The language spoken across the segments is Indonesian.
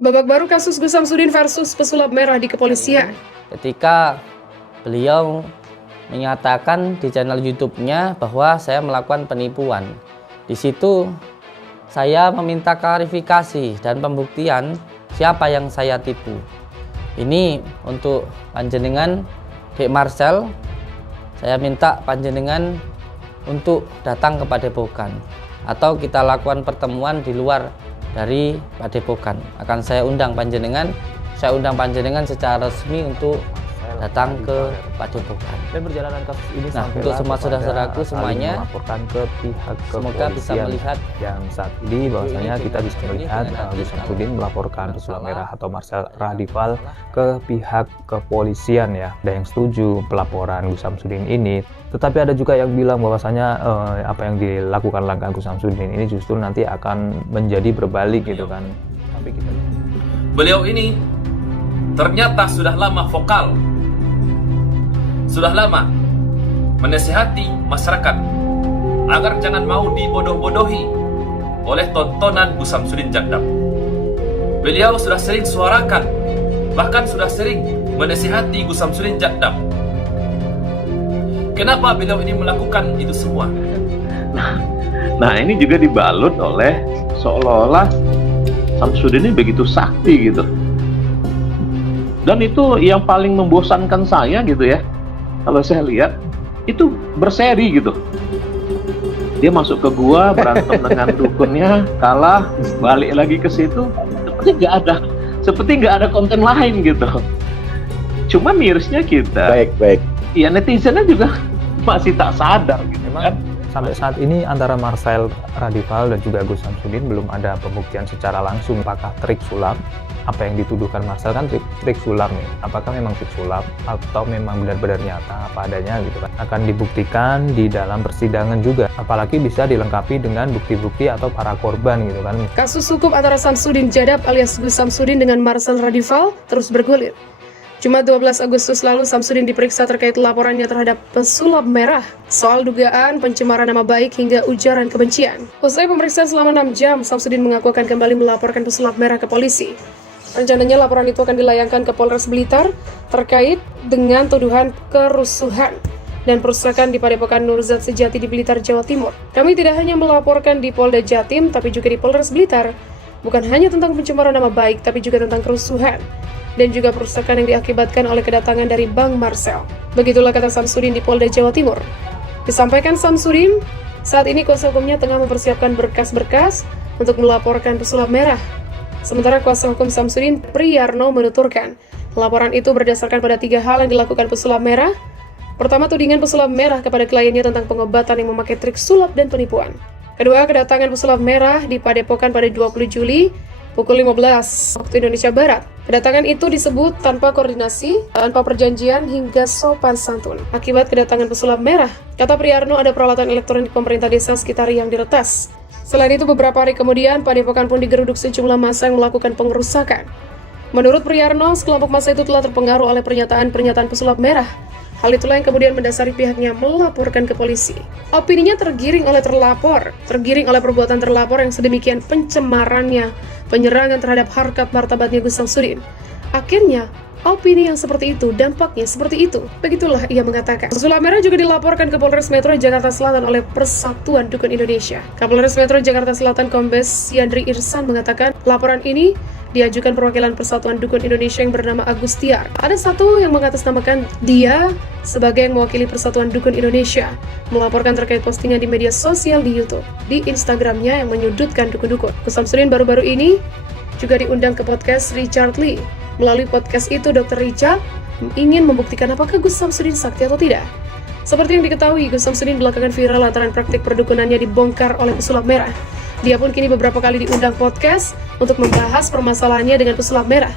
Babak baru kasus Gus Samsudin versus pesulap merah di kepolisian. Ketika beliau menyatakan di channel YouTube-nya bahwa saya melakukan penipuan. Di situ saya meminta klarifikasi dan pembuktian siapa yang saya tipu. Ini untuk panjenengan Dek Marcel, saya minta panjenengan untuk datang ke Padepokan atau kita lakukan pertemuan di luar dari Padepokan. Akan saya undang panjenengan secara resmi untuk datang ke Padepokan. Dan perjalanan kasus ini untuk semua saudara-saudaraku semuanya melaporkan ke pihak semoga bisa melihat yang saat ini bahwasanya kita bisa melihat Gus Samsudin melaporkan pesulap merah atau Marcel Radival ke pihak kepolisian ya. Ada yang setuju pelaporan Gus Samsudin ini, tetapi ada juga yang bilang bahwasanya apa yang dilakukan langkah Gus Samsudin ini justru nanti akan menjadi berbalik gitu kan. Tapi kita beliau ini ternyata sudah lama vokal, sudah lama menasihati masyarakat agar jangan mau dibodoh-bodohi oleh tontonan Gus Samsudin Jagdap. Beliau sudah sering suarakan, bahkan sudah sering menasihati Gus Samsudin Jagdap. Kenapa beliau ini melakukan itu semua? Nah ini juga dibalut oleh seolah-olah Samsudin ini begitu sakti gitu. Dan itu yang paling membosankan saya gitu ya. Kalau saya lihat itu berseri gitu. Dia masuk ke gua berantem dengan dukunnya, kalah, balik lagi ke situ, seperti nggak ada konten lain gitu. Cuma mirisnya kita. Baik. Ya netizennya juga masih tak sadar gitu kan. sampai saat ini antara Marcel Radival dan juga Gus Samsudin belum ada pembuktian secara langsung apakah trik sulap. Apa yang dituduhkan Marcel kan trik sulap nih, apakah memang trik sulap atau memang benar-benar nyata apa adanya gitu kan, akan dibuktikan di dalam persidangan juga, apalagi bisa dilengkapi dengan bukti-bukti atau para korban gitu kan. Kasus hukum antara Samsudin Jadap alias Gus Samsudin dengan Marcel Radival terus bergulir. Jumat 12 Agustus lalu, Samsudin diperiksa terkait laporannya terhadap pesulap merah soal dugaan pencemaran nama baik hingga ujaran kebencian. Usai pemeriksaan selama 6 jam, Samsudin mengaku akan kembali melaporkan pesulap merah ke polisi. Rencananya laporan itu akan dilayangkan ke Polres Blitar terkait dengan tuduhan kerusuhan dan perusakan di Padepokan Nurzat Sejati di Blitar, Jawa Timur. Kami tidak hanya melaporkan di Polda Jatim, tapi juga di Polres Blitar. Bukan hanya tentang pencemaran nama baik, tapi juga tentang kerusuhan dan juga perusakan yang diakibatkan oleh kedatangan dari Bang Marcel. Begitulah kata Samsudin di Polda Jawa Timur. Disampaikan Samsudin, saat ini kuasa hukumnya tengah mempersiapkan berkas-berkas untuk melaporkan pesulap merah. Sementara kuasa hukum Samsudin, Priyarno, menuturkan laporan itu berdasarkan pada 3 hal yang dilakukan pesulap merah. Pertama, tudingan pesulap merah kepada kliennya tentang pengobatan yang memakai trik sulap dan penipuan. Kedua, kedatangan pesulap merah di Padepokan pada 20 Juli pukul 15 waktu Indonesia Barat. Kedatangan itu disebut tanpa koordinasi, tanpa perjanjian hingga sopan santun. Akibat kedatangan pesulap merah, kata Priyarno, ada peralatan elektronik pemerintah desa sekitar yang diretas. Selain itu, beberapa hari kemudian, Padepokan pun digeruduk sejumlah massa yang melakukan pengerusakan. Menurut Priyarno, sekelompok massa itu telah terpengaruh oleh pernyataan pesulap merah. Hal itulah yang kemudian mendasari pihaknya melaporkan ke polisi. Opininya tergiring oleh perbuatan terlapor yang sedemikian pencemarannya, penyerangan terhadap harkat martabatnya Gus Samsudin. Akhirnya, opini yang seperti itu, dampaknya seperti itu. Begitulah ia mengatakan. Pesulap merah juga dilaporkan ke Polres Metro Jakarta Selatan oleh Persatuan Dukun Indonesia. Kapolres Metro Jakarta Selatan Kombes Yandri Irsan mengatakan laporan ini diajukan perwakilan Persatuan Dukun Indonesia yang bernama Agustiar. Ada satu yang mengatasnamakan dia sebagai yang mewakili Persatuan Dukun Indonesia, melaporkan terkait postingan di media sosial di YouTube, di Instagramnya yang menyudutkan dukun-dukun. Gus Samsudin baru-baru ini juga diundang ke podcast Richard Lee. Melalui podcast itu, Dr. Richard ingin membuktikan apakah Gus Samsudin sakti atau tidak. Seperti yang diketahui, Gus Samsudin belakangan viral lantaran praktik perdukunannya dibongkar oleh pesulap merah. Dia pun kini beberapa kali diundang podcast untuk membahas permasalahannya dengan pesulap merah.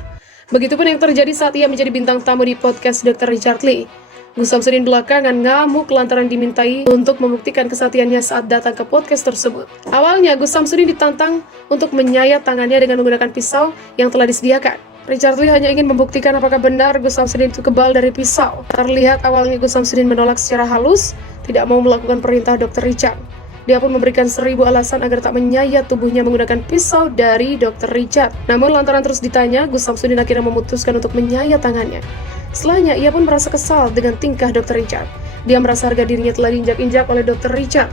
Begitupun yang terjadi saat ia menjadi bintang tamu di podcast Dr. Richard Lee. Gus Samsudin belakangan ngamuk lantaran dimintai untuk membuktikan kesaktiannya saat datang ke podcast tersebut. Awalnya, Gus Samsudin ditantang untuk menyayat tangannya dengan menggunakan pisau yang telah disediakan. Richard Lee hanya ingin membuktikan apakah benar Gus Samsudin itu kebal dari pisau. Terlihat awalnya Gus Samsudin menolak secara halus, tidak mau melakukan perintah Dr. Richard. Dia pun memberikan 1000 alasan agar tak menyayat tubuhnya menggunakan pisau dari Dr. Richard. Namun lantaran terus ditanya, Gus Samsudin akhirnya memutuskan untuk menyayat tangannya. Setelahnya, ia pun merasa kesal dengan tingkah Dr. Richard. Dia merasa harga dirinya telah diinjak-injak oleh Dr. Richard.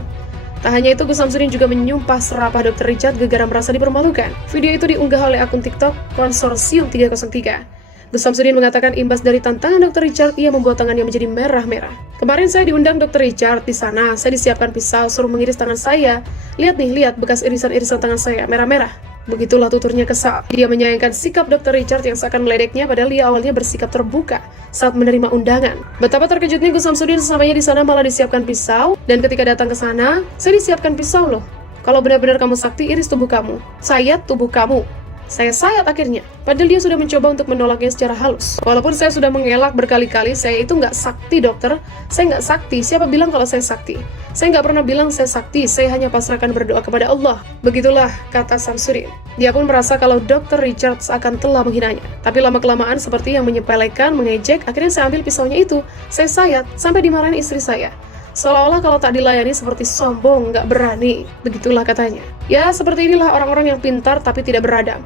Tak hanya itu, Gus Samsudin juga menyumpah serapah Dr. Richard gara-gara merasa dipermalukan. Video itu diunggah oleh akun TikTok Konsorsium 303. Gus Samsudin mengatakan imbas dari tantangan Dr. Richard, ia membuat tangannya menjadi merah-merah. Kemarin saya diundang Dr. Richard di sana, saya disiapkan pisau, suruh mengiris tangan saya. Lihat nih, lihat bekas irisan-irisan tangan saya, merah-merah. Begitulah tuturnya kesal. Dia menyayangkan sikap Dr. Richard yang seakan meledeknya padahal dia awalnya bersikap terbuka saat menerima undangan. Betapa terkejutnya Gus Samsudin sesamanya di sana malah disiapkan pisau, dan ketika datang ke sana, saya disiapkan pisau loh. Kalau benar-benar kamu sakti, iris tubuh kamu. Sayat tubuh kamu. Saya sayat akhirnya. Padahal dia sudah mencoba untuk menolaknya secara halus. Walaupun saya sudah mengelak berkali-kali, saya itu nggak sakti dokter. Saya nggak sakti. Siapa bilang kalau saya sakti? Saya nggak pernah bilang saya sakti. Saya hanya pasrahkan berdoa kepada Allah. Begitulah kata Samsudin. Dia pun merasa kalau Dr. Richard akan telah menghinanya. Tapi lama-kelamaan seperti yang menyepelekan, mengejek, akhirnya saya ambil pisaunya itu. Saya sayat sampai dimarahin istri saya. Seolah-olah kalau tak dilayani seperti sombong, nggak berani. Begitulah katanya. Ya, seperti inilah orang-orang yang pintar tapi tidak beradab.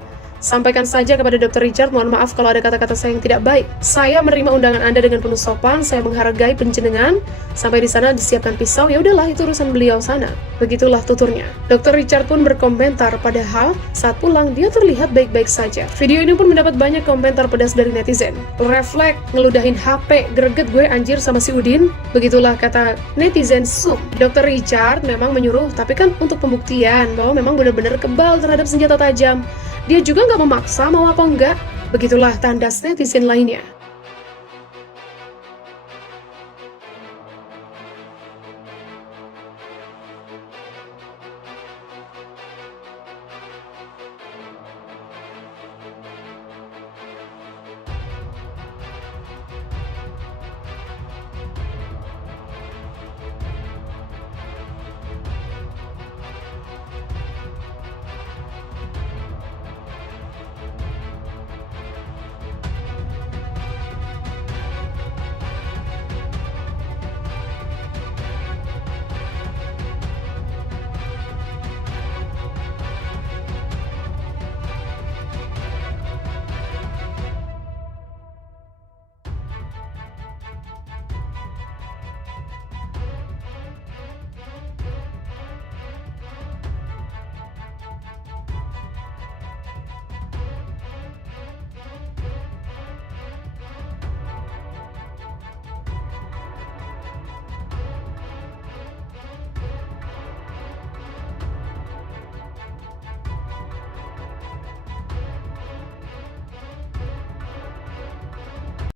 Sampaikan saja kepada Dr. Richard, mohon maaf kalau ada kata-kata saya yang tidak baik. Saya menerima undangan Anda dengan penuh sopan, saya menghargai penjenengan. Sampai di sana disiapkan pisau, ya udahlah itu urusan beliau sana. Begitulah tuturnya. Dr. Richard pun berkomentar, padahal saat pulang dia terlihat baik-baik saja. Video ini pun mendapat banyak komentar pedas dari netizen. Refleks, ngeludahin HP, greget gue anjir sama si Udin. Begitulah kata netizen Sum. Dr. Richard memang menyuruh, tapi kan untuk pembuktian bahwa memang benar-benar kebal terhadap senjata tajam. Dia juga nggak memaksa mau apa enggak. Begitulah tandas netizen lainnya.